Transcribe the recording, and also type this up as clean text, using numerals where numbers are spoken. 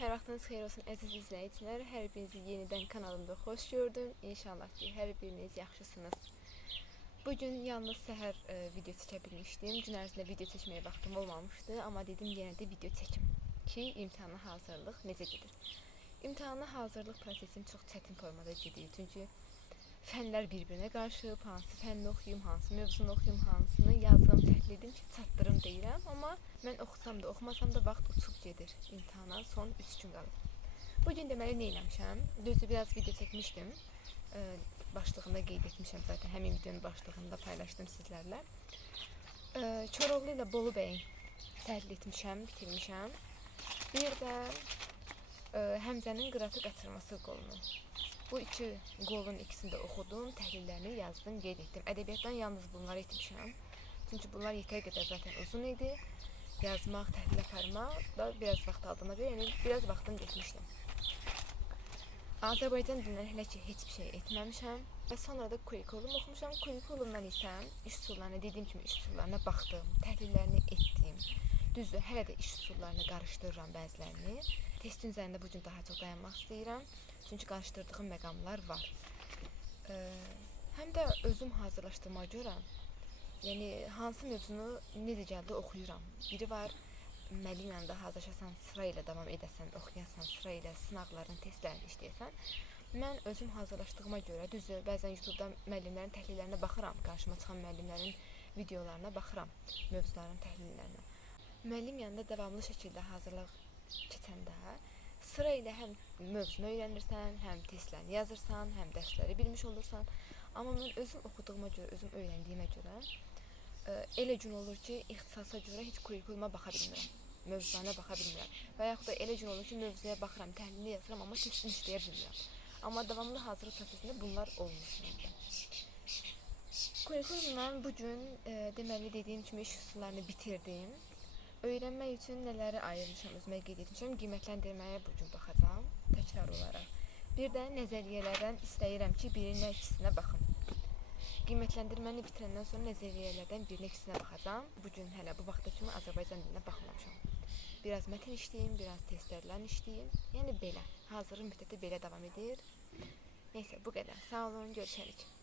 Hər vaxtınız xeyir olsun əziz izləyicilər. Hər birinizi yenidən kanalımda xoş gördüm. İnşallah ki, hər biriniz yaxşısınız. Bugün yalnız səhər video çəkə bilmişdim. Gün ərzində video çəkməyə vaxtım olmamışdı. Amma dedim yenə də video çəkim ki, imtahana hazırlıq necə gedir. İmtahana hazırlıq prosesim çox çətin formada gedir. Çünki fənlər bir-birinə qarışıb, hansı fənni oxuyum, hansı mövzunu oxuyum, hansını yazım, təhlil edim ki, çatdırım deyirəm. Amma mən oxusam da, oxumasam da vaxt uçub gedir. İmtahana son 3 gün qalıb. Bugün deməli nə eləmişəm? Düzdür, biraz video çəkmişdim. Başlığında qeyd etmişəm zaten. Həmin videonun başlığında paylaşdım sizlərlə. Koroğlu ilə Bolu bəyin təhlil etmişəm, bitirmişəm. Bir də Həmzənin qıratı qaçırması qolunu. Bu iki qolun ikisini də oxudum, təhlillərini yazdım, qeyd etdim. Ədəbiyyatdan yalnız bunları etmişəm. Çünki bunlar yetər qədər zaten uzun idi. Yazmaq, təhlil aparmaq da biraz vaxt aldığına görə, yəni biraz vaxtım getmişdim. Azərbaycan dilindən hələ ki heç bir şey etməmişəm. Və sonra da kurikulum oxumuşam. Kurikulumdan isə iş üsullarına, dediyim kimi iş üsullarına baxdım, təhlillərini etdim. Düzdür, hələ də iş üsullarını qarışdırıram bəzilərini. Testin üzərində bugün daha çox dayanmaq istəyirəm. Çünki qarışdırdığım məqamlar var. Həm də özüm hazırlaşdığıma görə, yəni hansı mövzunu necə gəldi oxuyuram. Biri var, müəllim yanında hazırlaşasan, sıra ilə davam edəsən, oxuyasan, sıra ilə sınaqların, testlərini işləyəsən. Mən özüm hazırlaşdığıma görə, düzdür, bəzən YouTube'da müəllimlərin təhlillərinə baxıram, qarşıma çıxan müəllimlərin videolarına baxıram, mövzuların təhlillərinə. Müəllim yanında davamlı şəkildə hazırlıq keçəndə sıra ilə həm mövzunu öyrənirsən, həm testlərini yazırsan, həm dərsləri bilmiş olursan. Amma mən özüm oxuduğuma görə, özüm öyrəndiyimə görə elə gün olur ki, ixtisasa görə heç kurikuluma baxa bilmirəm, mövzularına baxa bilmirəm. Və yaxud da elə gün olur ki, mövzuya baxıram, təhlilini yazıram, amma testini işləyə bilmirəm. Amma davamlı hazırlıq prosesində bunlar olmuş məndə. Kurikulumdan bugün deməli dediyim kimi iş üsullarını bitirdim. Öyrənmək üçün nələri ayırmışam, özümə qeyd etmişəm, qiymətləndirməyə bugün baxacağam, təkrar olaraq. Bir də nəzəriyyələrdən istəyirəm ki, birinə ikisinə baxım. Qiymətləndirməni bitirəndən sonra nəzəriyyələrdən birinə ikisinə baxacağam. Bugün hələ bu vaxta kimi Azərbaycan dilinə baxmamışam. Biraz mətn işləyim, biraz testlərlə işləyim. Yəni belə, hazırlıq müddəti belə davam edir. Neysə, bu qədər. Sağ olun, görüşərik.